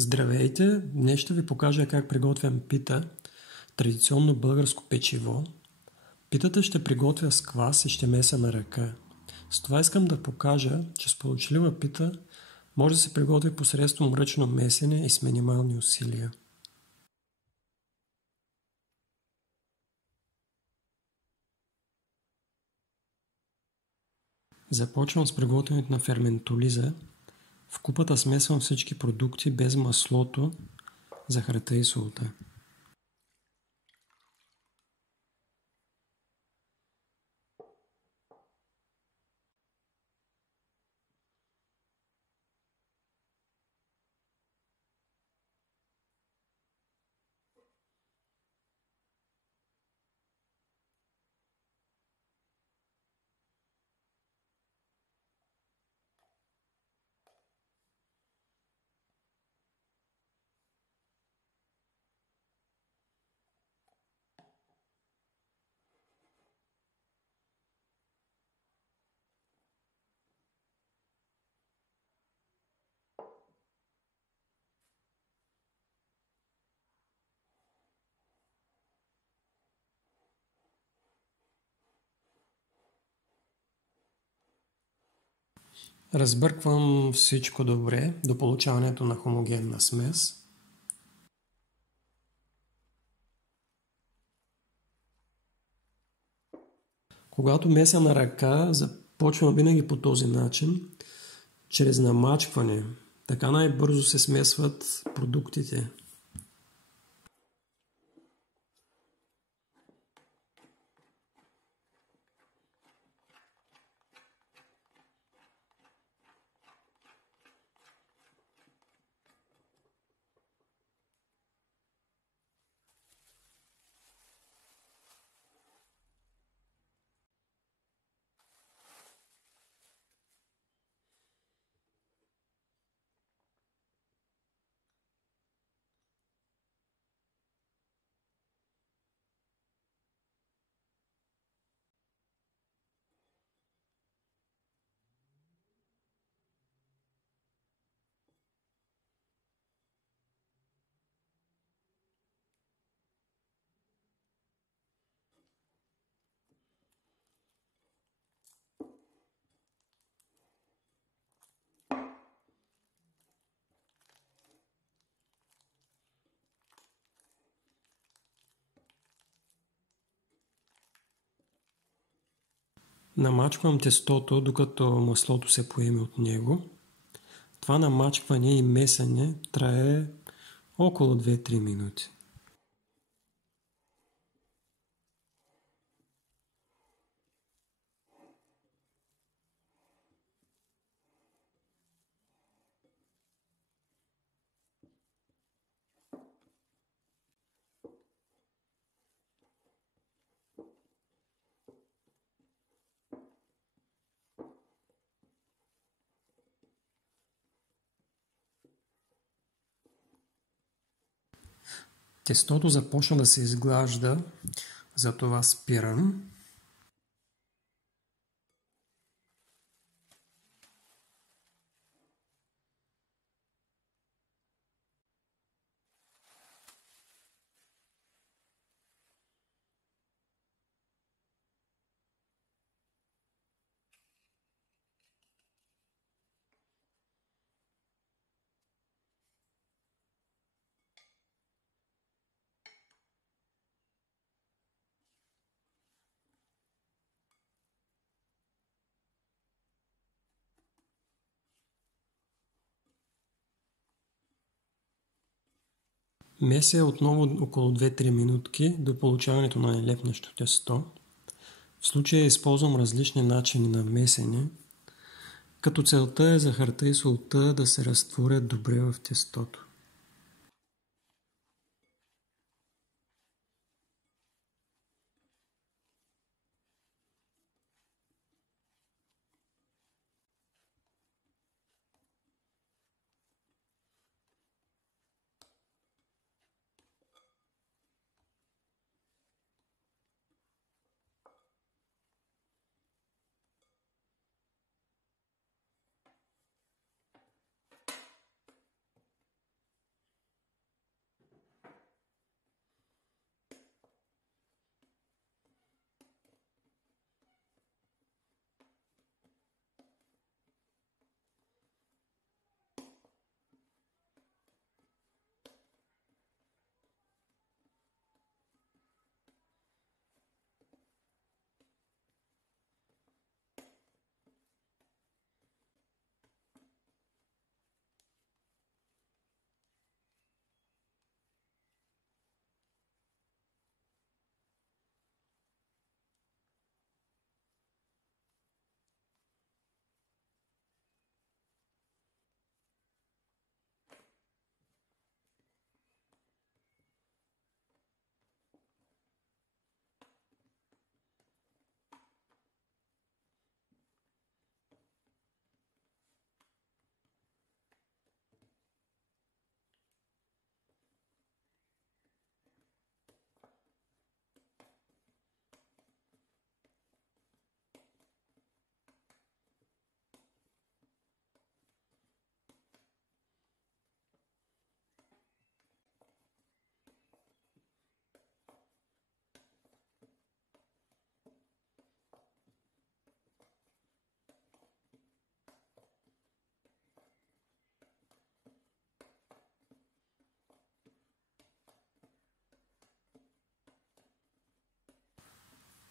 Здравейте! Днес ще ви покажа как приготвям пита, традиционно българско печиво. Питата ще приготвя с квас и ще меся на ръка. С това искам да покажа, че сполучлива пита може да се приготви посредством ръчно месене и с минимални усилия. Започвам с приготвянето на ферментолиза. В купата смесвам всички продукти без маслото, захарта и солта. Разбърквам всичко добре до получаването на хомогенна смес. Когато меся на ръка, започвам винаги по този начин, чрез намачкване. Така най-бързо се смесват продуктите. Намачквам тестото, докато маслото се поеме от него. Това намачкване и месене трае около 2-3 минути. Тестото започна да се изглажда, затова спирам. Меся отново около 2-3 минутки до получаването на нелепнещо тесто. В случая използвам различни начини на месене, като целта е захарта и солта да се разтворят добре в тестото.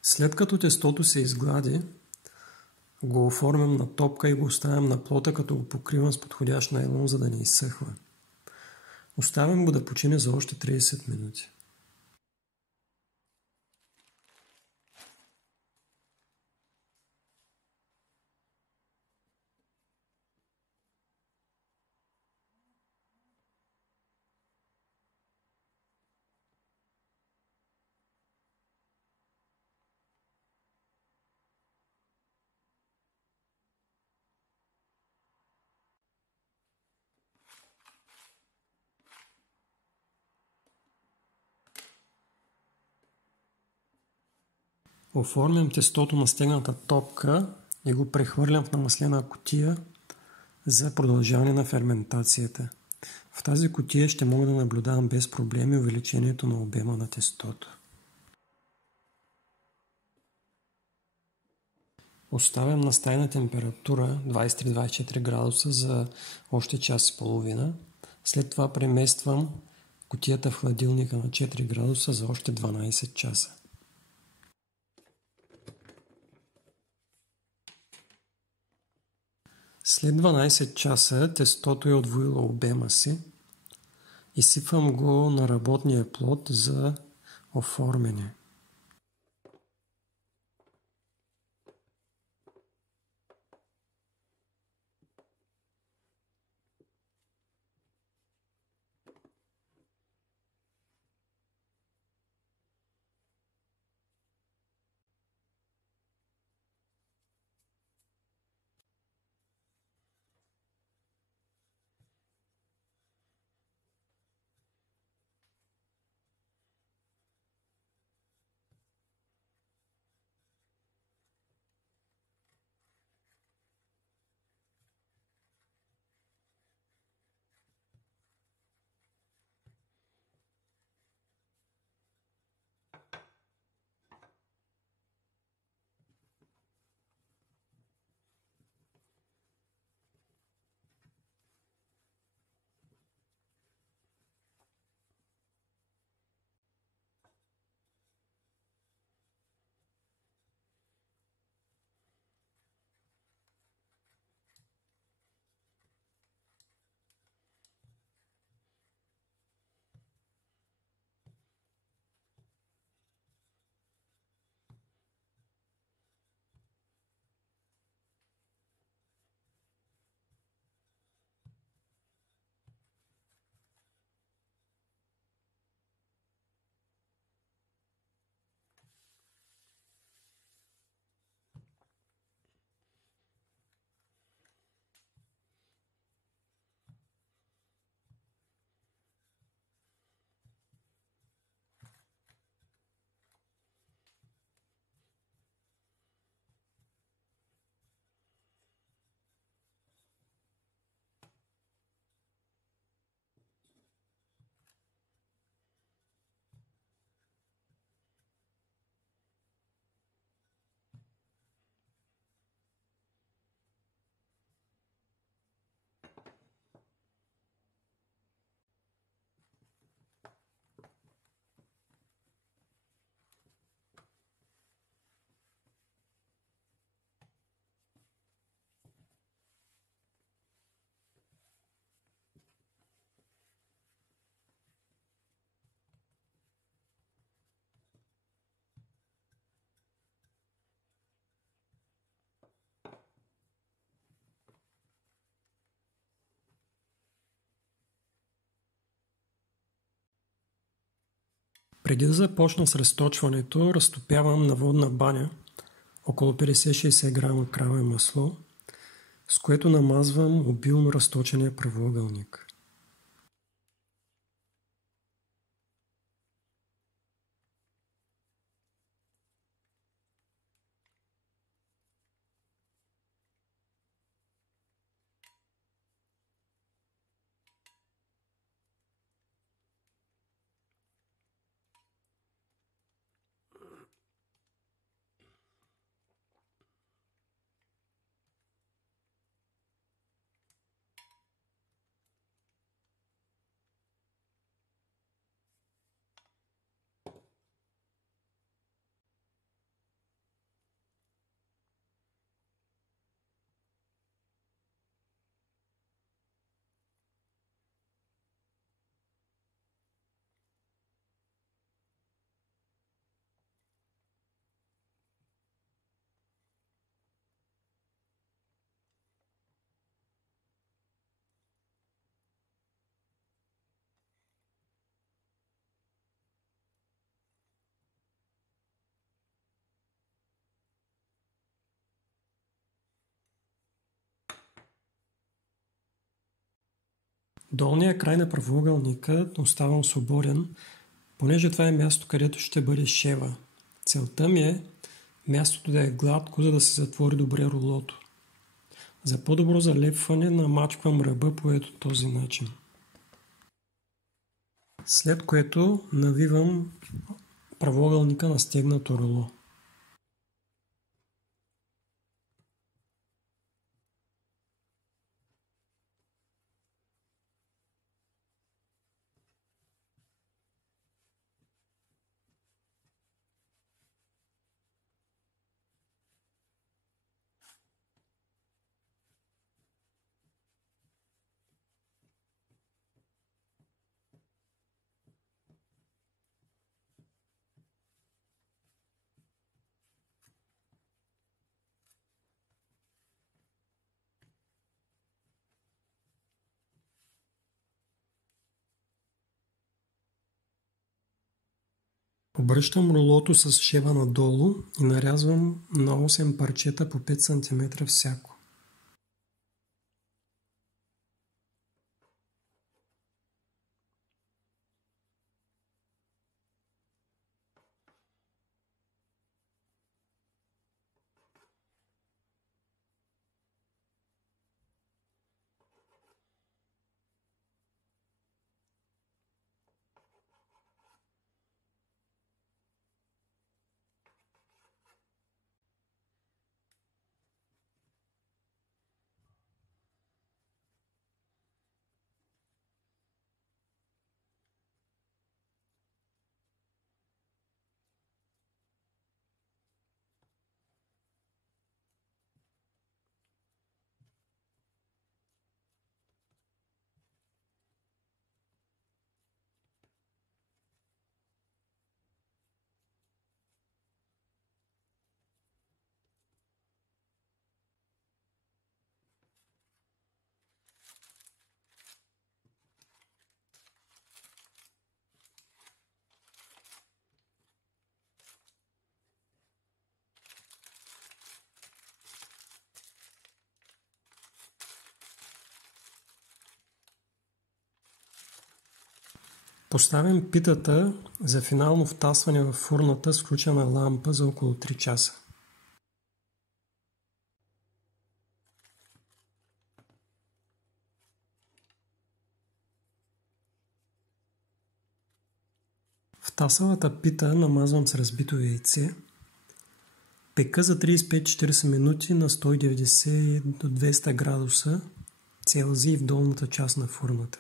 След като тестото се изглади, го оформям на топка и го оставям на плота, като го покривам с подходящ найлон, за да не изсъхва. Оставям го да почине за още 30 минути. Оформям тестото на стегната топка и го прехвърлям в намаслена кутия за продължаване на ферментацията. В тази кутия ще мога да наблюдавам без проблеми увеличението на обема на тестото. Оставям на стайна температура 23-24 градуса за още час и половина. След това премествам кутията в хладилника на 4 градуса за още 12 часа. След 12 часа тестото е отвоило обема си. Изсипвам го на работния плод за оформяне. Преди да започна с разточването, разтопявам на водна баня около 50-60 грама краве масло, с което намазвам обилно разточения правоъгълник. Долният край на правоъгълника оставам свободен, понеже това е място, където ще бъде шева. Целта ми е мястото да е гладко, за да се затвори добре рулото. За по-добро залепване намачквам ръба по ето този начин. След което навивам правоъгълника на стегнато руло. Обръщам рулото с шева надолу и нарязвам на 8 парчета по 5 см всяко. Поставям питата за финално втасване в фурната с включена лампа за около 3 часа. Втасалата пита намазвам с разбито яйце. Пека за 35-40 минути на 190 до 200 градуса Целзий в долната част на фурната.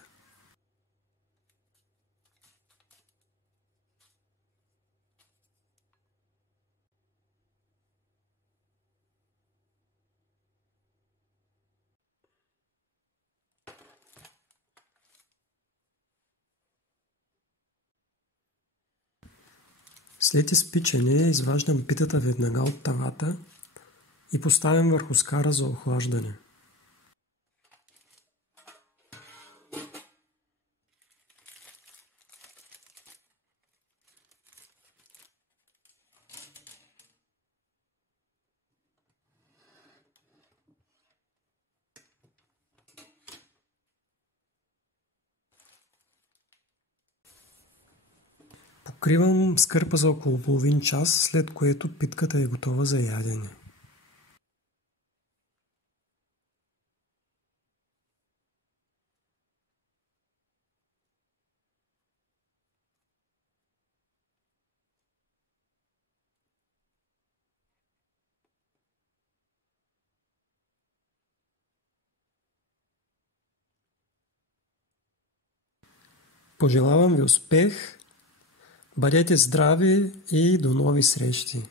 След изпичане изваждам питата веднага от тавата и поставям върху скара за охлаждане. Покривам скърпа за около половин час, след което питката е готова за ядене. Пожелавам ви успех, бъдете здрави и до нови срещи!